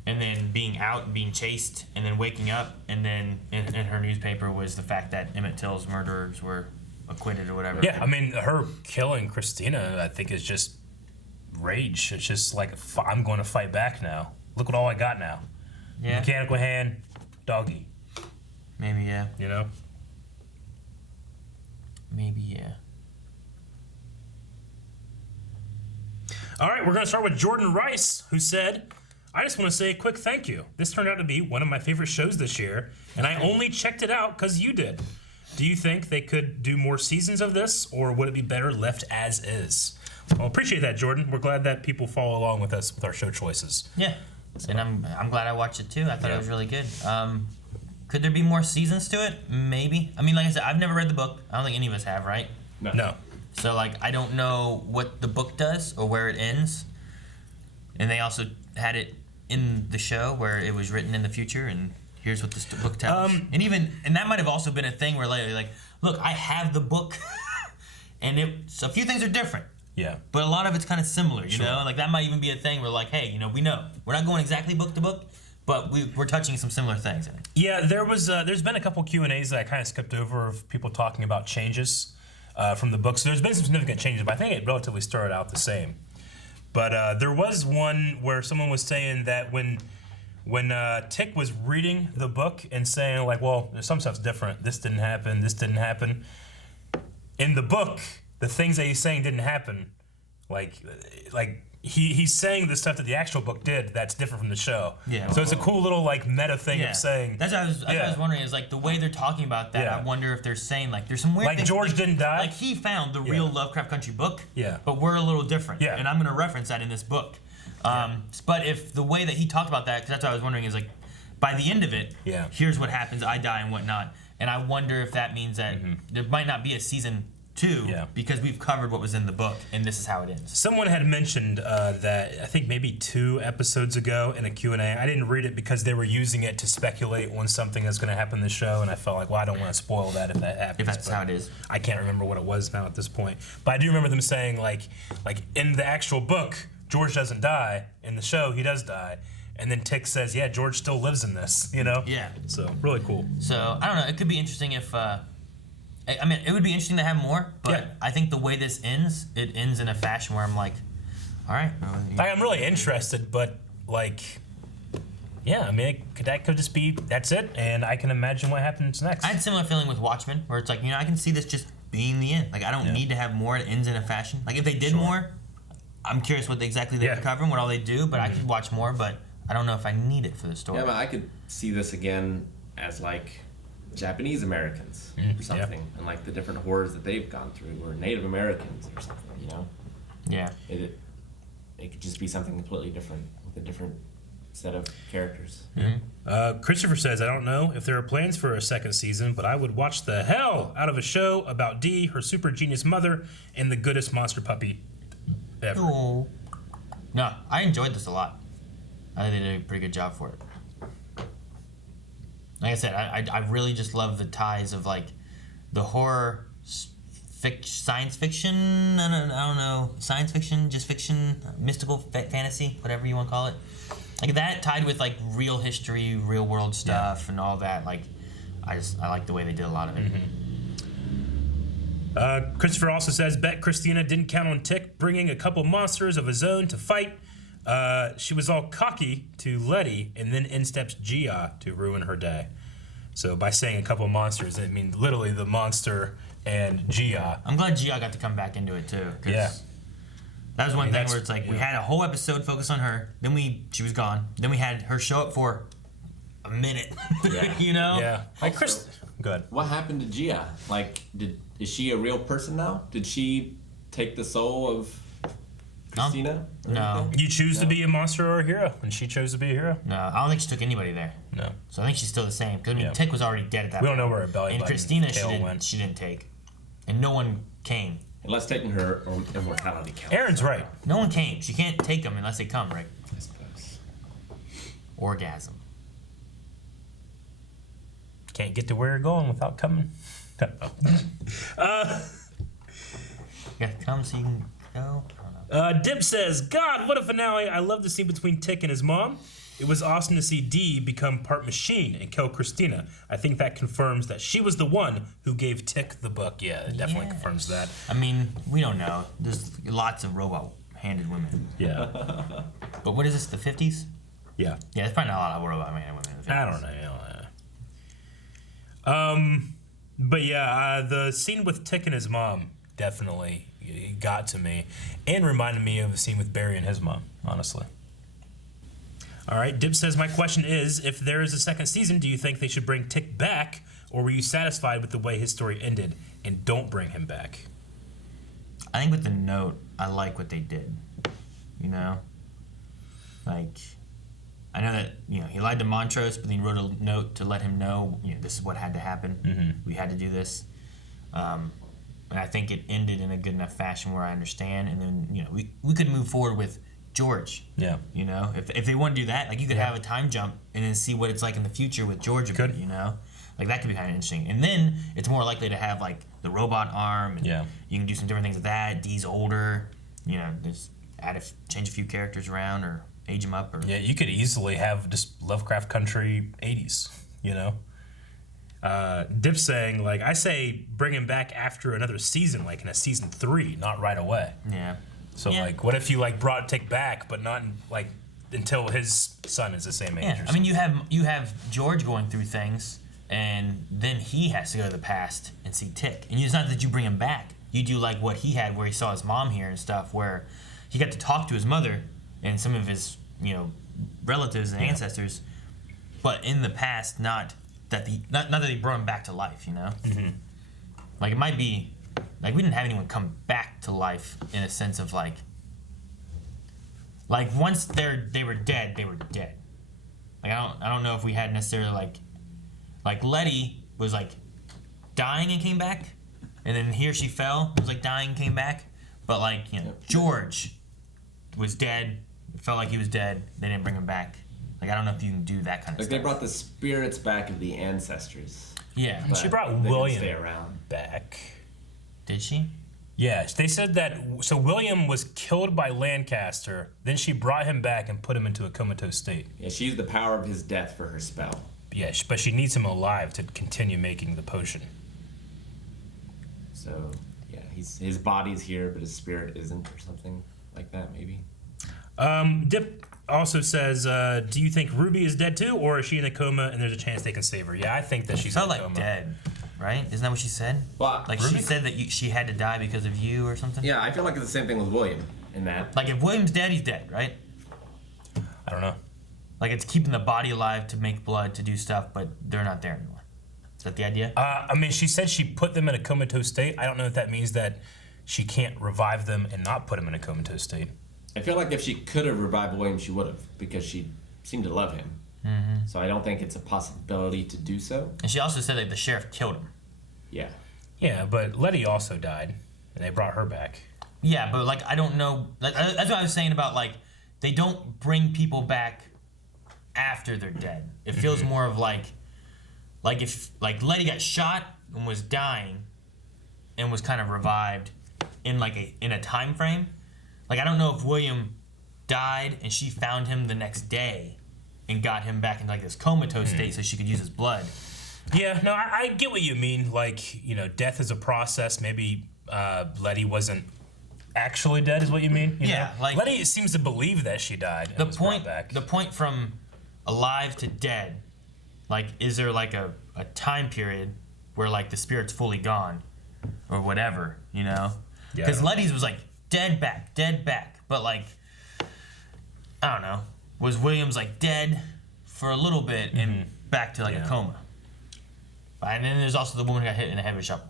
and then being out and being chased, and then waking up, and then in her newspaper was the fact that Emmett Till's murderers were acquitted or whatever. Yeah, I mean, her killing Christina, I think, is just rage. It's just like, I'm going to fight back now. Look at all I got now. Yeah. Mechanical hand, doggy. Maybe, yeah. You know? Maybe, yeah. All right, we're going to start with Jordan Rice, who said, I just want to say a quick thank you. This turned out to be one of my favorite shows this year, and I only checked it out because you did. Do you think they could do more seasons of this, or would it be better left as is? Well, appreciate that, Jordan. We're glad that people follow along with us with our show choices. Yeah, and I'm glad I watched it too. I thought it was really good. Could there be more seasons to it? Maybe. I mean, like I said, I've never read the book. I don't think any of us have, right? No. So, like, I don't know what the book does or where it ends. And they also had it in the show where it was written in the future, and here's what this book tells. And that might have also been a thing where, like, look, I have the book, and a few things are different. Yeah. But a lot of it's kind of similar, you know? Like, that might even be a thing where, like, hey, you know, we know. We're not going exactly book to book, but we're touching some similar things in it. Yeah, there's been a couple Q&As that I kind of skipped over of people talking about changes from the book. So there's been some significant changes, but I think it relatively started out the same. But there was one where someone was saying that when Tick was reading the book and saying, like, well, there's some stuff's different. This didn't happen. In the book, the things that he's saying didn't happen. Like he's saying the stuff that the actual book did that's different from the show. Yeah. So it's a cool little, like, meta thing of saying. That's what I was wondering, is, like, the way they're talking about that, I wonder if they're saying, like, there's some weird like things. George didn't die? Like, he found the real Lovecraft Country book, Yeah. but we're a little different. Yeah. And I'm going to reference that in this book. But if the way that he talked about that, because that's what I was wondering, is, like, by the end of it, here's what happens, I die and whatnot. And I wonder if that means that there might not be a season 2 because we've covered what was in the book, and this is how it ends. Someone had mentioned that I think maybe 2 episodes ago in a Q&A. I didn't read it because they were using it to speculate on something that's going to happen in the show, and I felt like, well, I don't want to spoil that if that happens. If that's how it is. I can't remember what it was now at this point. But I do remember them saying, like in the actual book, George doesn't die. In the show, he does die. And then Tick says, yeah, George still lives in this, you know? Yeah. So, really cool. So, I don't know. It could be interesting if... I mean, it would be interesting to have more, but I think the way this ends, it ends in a fashion where I'm like, all right. I'm really interested, but, like, yeah, I mean, that could just be, that's it, and I can imagine what happens next. I had a similar feeling with Watchmen, where it's like, you know, I can see this just being the end. Like, I don't need to have more. It ends in a fashion. Like, if they did more, I'm curious what exactly they're covering, what all they do, but I could watch more, but I don't know if I need it for the story. Yeah, but I could see this again as, like, Japanese Americans or something, and like the different horrors that they've gone through, or Native Americans or something, you know? Yeah. It could just be something completely different with a different set of characters. Christopher says, I don't know if there are plans for a second season, but I would watch the hell out of a show about Dee, her super genius mother, and the goodest monster puppy ever. Oh. No, I enjoyed this a lot. I think they did a pretty good job for it. Like I said, I really just love the ties of, like, the horror, science fiction, I don't know, science fiction, just fiction, mystical fantasy, whatever you want to call it. Like, that tied with, like, real history, real world stuff and all that. Like, I like the way they did a lot of it. Christopher also says, bet Christina didn't count on Tick bringing a couple monsters of his own to fight. She was all cocky to Letty, and then in steps Gia to ruin her day. So by saying a couple monsters, it means literally the monster and Gia. I'm glad Gia got to come back into it too. That was one thing where it's like we had a whole episode focused on her. Then she was gone. Then we had her show up for a minute. Yeah. You know? Yeah. Like Chris. Good. What happened to Gia? Like, is she a real person now? Did she take the soul of Christina? No. You choose to be a monster or a hero, and she chose to be a hero. No, I don't think she took anybody there. No. So I think she's still the same. Because I mean, Yeah. Tick was already dead at that We point. don't know where her belly And button Christina, tail went. she didn't take. And no one came. Unless taking her immortality counts. Aaron's right. No one came. She can't take them unless they come, right? I suppose. Orgasm. Can't get to where you're going without coming. You gotta come so you can go. I don't know. Dip says, God, what a finale. I love the scene between Tick and his mom. It was awesome to see Dee become part machine and kill Christina. I think that confirms that she was the one who gave Tick the book. Yeah, it definitely confirms that. I mean, we don't know. There's lots of robot-handed women. Yeah. But what is this, the 50s? Yeah. Yeah, there's probably not a lot of robot-handed women in the 50s. I don't know. But yeah, the scene with Tick and his mom definitely got to me and reminded me of the scene with Barry and his mom, honestly. All right, Dib says, my question is, if there is a second season, do you think they should bring Tick back, or were you satisfied with the way his story ended and don't bring him back? I think with the note, I like what they did. You know? Like, I know that, you know, he lied to Montrose, but then he wrote a note to let him know, you know, this is what had to happen. Mm-hmm. We had to do this. And I think it ended in a good enough fashion where I understand. And then, you know, we could move forward with George. Yeah. You know, if they want to do that, like you could have a time jump and then see what it's like in the future with George a bit, you know? Like that could be kind of interesting. And then it's more likely to have like the robot arm. And you can do some different things with that. Dee's older. You know, just change a few characters around or age them up. Or Yeah, you could easily have just Lovecraft Country 80s, you know? Dip saying, like, I say bring him back after another season, like in a season 3, not right away. Yeah. So, like, what if you, like, brought Tick back, but not, like, until his son is the same age? Yeah, I mean, you have George going through things, and then he has to go to the past and see Tick. And it's not that you bring him back. You do, like, what he had where he saw his mom here and stuff, where he got to talk to his mother and some of his, you know, relatives and ancestors, but in the past, not that he brought him back to life, you know? Mm-hmm. Like, it might be, like, we didn't have anyone come back to life in a sense of, like once they were dead, they were dead. Like, I don't know if we had necessarily, like Letty was, like, dying and came back, and then here she fell, was, like, dying and came back, but, like, you know, George was dead, felt like he was dead, they didn't bring him back. Like, I don't know if you can do that kind of Like stuff. they brought the spirits back of the ancestors. Yeah. But She brought they didn't William stay around. back. Did she? Yeah, they said that, so William was killed by Lancaster, then she brought him back and put him into a comatose state. Yeah, she used the power of his death for her spell. Yeah, but she needs him alive to continue making the potion. So, yeah, his body's here, but his spirit isn't, or something like that, maybe. Dip also says, do you think Ruby is dead too, or is she in a coma and there's a chance they can save her? Yeah, I think that she's in a Felt coma. like dead, right? Isn't that what she said? Well, Like, she said that she had to die because of you or something? Yeah, I feel like it's the same thing with William in that. Like, if William's dead, he's dead, right? I don't know. Like, it's keeping the body alive to make blood, to do stuff, but they're not there anymore. Is that the idea? I mean, she said she put them in a comatose state. I don't know if that means that she can't revive them and not put them in a comatose state. I feel like if she could have revived William, she would have, because she seemed to love him. Mm-hmm. So I don't think it's a possibility to do so. And she also said that the sheriff killed him. Yeah. Yeah, but Letty also died, and they brought her back. Yeah, but, like, I don't know. Like, that's what I was saying about, like, they don't bring people back after they're dead. It feels more of, like if, like, Letty got shot and was dying and was kind of revived in, like, in a time frame. Like, I don't know if William died and she found him the next day and got him back into, like, this comatose state so she could use his blood. Yeah, no, I get what you mean. Like, you know, death is a process. Maybe Letty wasn't actually dead, is what you mean? You Yeah, know? like, Letty seems to believe that she died. And was brought back. The point from alive to dead, like, is there, like, a time period where, like, the spirit's fully gone or whatever, you know? Yeah. Because Letty's was, like, dead back, but, like, I don't know. Was William's, like, dead for a little bit and back to like a coma. And then there's also the woman who got hit in the head with a shovel.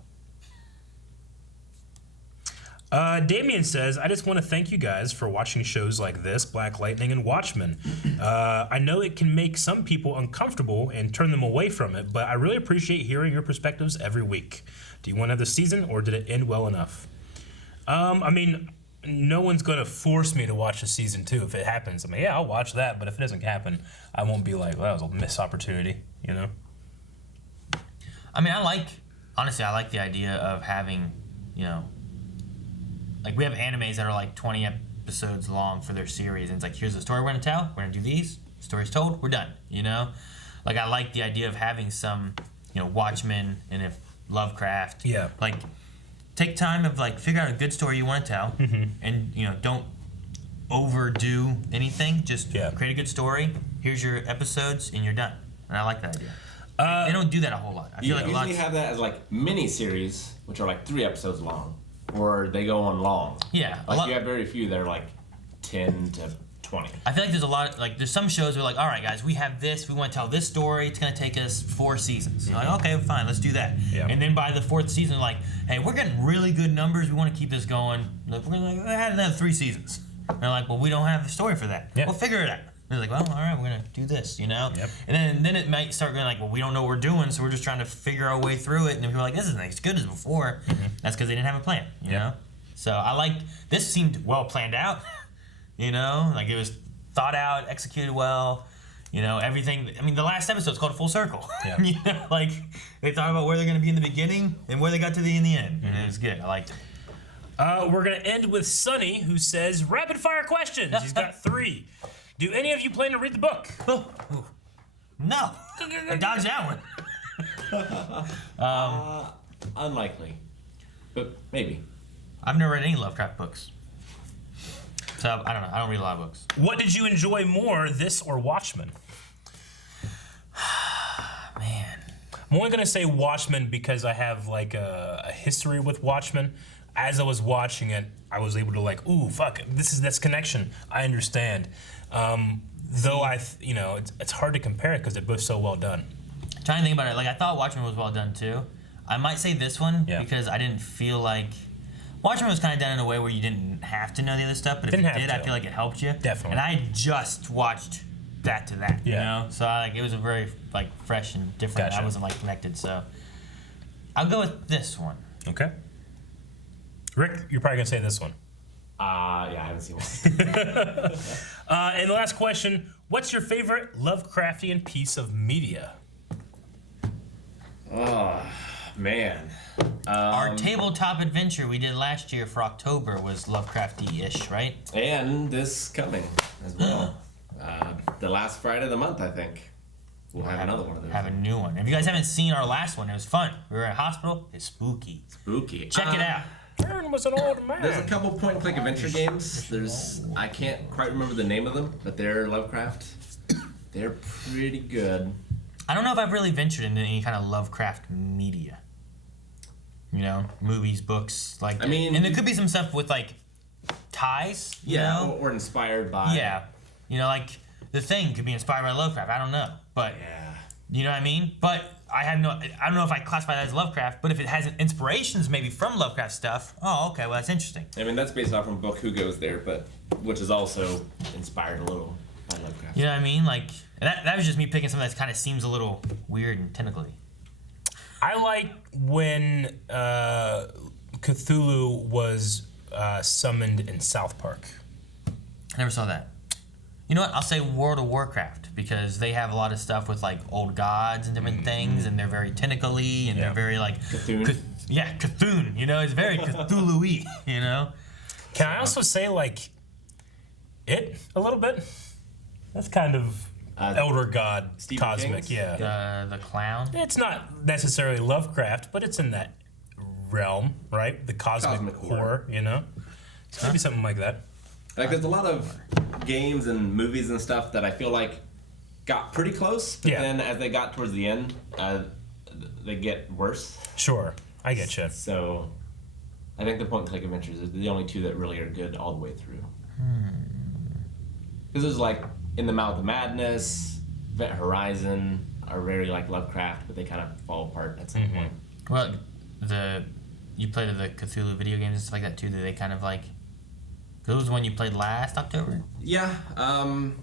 Damien says, I just want to thank you guys for watching shows like this, Black Lightning and Watchmen. I know it can make some people uncomfortable and turn them away from it, but I really appreciate hearing your perspectives every week. Do you want another season, or did it end well enough? I mean, no one's going to force me to watch a season 2 if it happens. I mean, yeah, I'll watch that, but if it doesn't happen, I won't be like, well, that was a missed opportunity, you know? I mean, honestly, I like the idea of having, you know, like we have animes that are like 20 episodes long for their series, and it's like, here's the story we're gonna tell, we're gonna do these, story's told, we're done, you know? Like, I like the idea of having some, you know, Watchmen and if Lovecraft. Yeah. Like, take time of like, figure out a good story you wanna tell, and, you know, don't overdo anything, just create a good story, here's your episodes, and you're done. And I like that idea. They don't do that a whole lot. I feel like usually have that as like mini series, which are like 3 episodes long, or they go on long. Yeah, like you have very few that are like 10 to 20. I feel like there's a lot. Like there's some shows where like, all right, guys, we have this. We want to tell this story. It's gonna take us 4 seasons. You're like, okay, fine, let's do that. Yeah. And then by the 4th season, like, hey, we're getting really good numbers. We want to keep this going. Like, we're gonna add another 3 seasons. And they're like, well, we don't have the story for that. Yeah. We'll figure it out. They're like, well, all right, we're gonna do this, you know. Yep. And then it might start going like, well, we don't know what we're doing, so we're just trying to figure our way through it. And then people are like, this isn't as good as before. That's because they didn't have a plan, you know. So I like this. Seemed well planned out, you know. Like it was thought out, executed well, you know. Everything. I mean, the last episode's called Full Circle. Yeah. You know, like they thought about where they're gonna be in the beginning and where they got to in the end, and it was good. I liked it. We're going to end with Sonny, who says, rapid fire questions. He's got 3. Do any of you plan to read the book? No. I dodged that one. Unlikely, but maybe. I've never read any Lovecraft books. So I don't know. I don't read a lot of books. What did you enjoy more, this or Watchmen? Man. I'm only going to say Watchmen because I have like a history with Watchmen. As I was watching it, I was able to like, ooh, fuck, this connection. I understand. Though you know, it's hard to compare it because they're both so well done. Trying to think about it, like I thought Watchmen was well done too. I might say this one because I didn't feel like Watchmen was kind of done in a way where you didn't have to know the other stuff, but if you did, I feel like it helped you. Definitely. And I just watched that to that, you know, so it was a very like fresh and different. Gotcha. I wasn't like connected, so I'll go with this one. Okay. Rick, you're probably gonna say this one. Yeah, I haven't seen one. And the last question, what's your favorite Lovecraftian piece of media? Oh, man. Our tabletop adventure we did last year for October was Lovecrafty-ish, right? And this coming as well. The last Friday of the month, I think. We'll have another one of those. Have a new one. If you guys haven't seen our last one, it was fun. We were at hospital. It's spooky. Spooky. Check it out. Aaron was an old man. There's a couple point-and-click adventure games. I can't quite remember the name of them, but they're Lovecraft. They're pretty good. I don't know if I've really ventured into any kind of Lovecraft media. You know, movies, books, like. I mean, and there could be some stuff with like ties. You know? or inspired by. Yeah, you know, like The Thing could be inspired by Lovecraft. I don't know, but you know what I mean. But I don't know if I classify that as Lovecraft. But if it has inspirations maybe from Lovecraft stuff, oh, okay, well that's interesting. I mean, that's based off from a book Who Goes There, but which is also inspired a little by Lovecraft. You know what I mean? Like that was just me picking something that kind of seems a little weird and tentacly. I like when Cthulhu was summoned in South Park. I never saw that. You know what? I'll say World of Warcraft because they have a lot of stuff with like old gods and different things, and they're very tentacly and they're very like Cthulhu. Cthulhu. You know, it's very Cthulhu-y. You know. Can I also say like it a little bit? That's kind of elder god Stephen cosmic, King's? The clown. It's not necessarily Lovecraft, but it's in that realm, right? The cosmic horror, you know. So maybe something like that. Like there's a lot of games and movies and stuff that I feel like got pretty close, but then as they got towards the end, they get worse. Sure, I get you. So I think the point-and-click adventures are the only 2 that really are good all the way through. Because there's like In the Mouth of Madness, Event Horizon are very like Lovecraft, but they kind of fall apart at some point. Well, you played the Cthulhu video games and stuff like that too. Do they kind of like? That was the one you played last October. Yeah.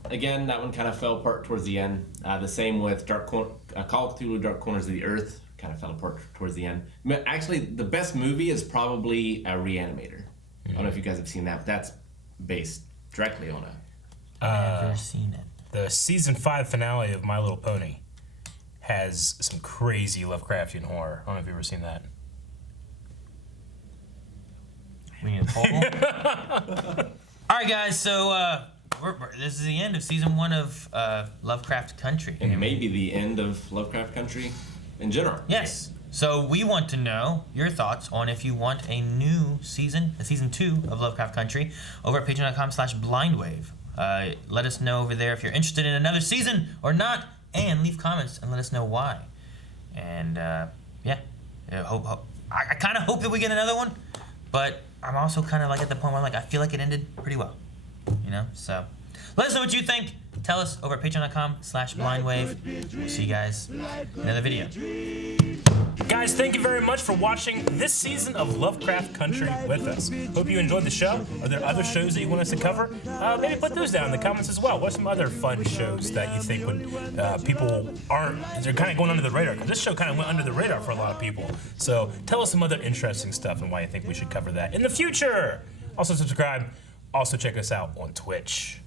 Again, that one kind of fell apart towards the end. The same with Call of Cthulhu: Dark Corners of the Earth. Kind of fell apart towards the end. Actually, the best movie is probably Reanimator. I don't know if you guys have seen that, but that's based directly on a. Never seen it. The season 5 finale of My Little Pony has some crazy Lovecraftian horror. I don't know if you've ever seen that. We need a poll. All right, guys. So this is the end of season 1 of Lovecraft Country. And maybe the end of Lovecraft Country in general. Yes. So we want to know your thoughts on if you want a new season 2 of Lovecraft Country over at patreon.com/blindwave. Let us know over there if you're interested in another season or not, and leave comments and let us know why. And yeah, I kind of hope that we get another one, but I'm also kind of like at the point where I'm like, I feel like it ended pretty well, you know? So let us know what you think. Tell us over at patreon.com/blindwave. We'll see you guys in another video. Guys, thank you very much for watching this season of Lovecraft Country with us. Hope you enjoyed the show. Are there other shows that you want us to cover? Maybe put those down in the comments as well. What are some other fun shows that you think would people they're kind of going under the radar? Because this show kind of went under the radar for a lot of people. So tell us some other interesting stuff and why you think we should cover that in the future. Also subscribe. Also check us out on Twitch.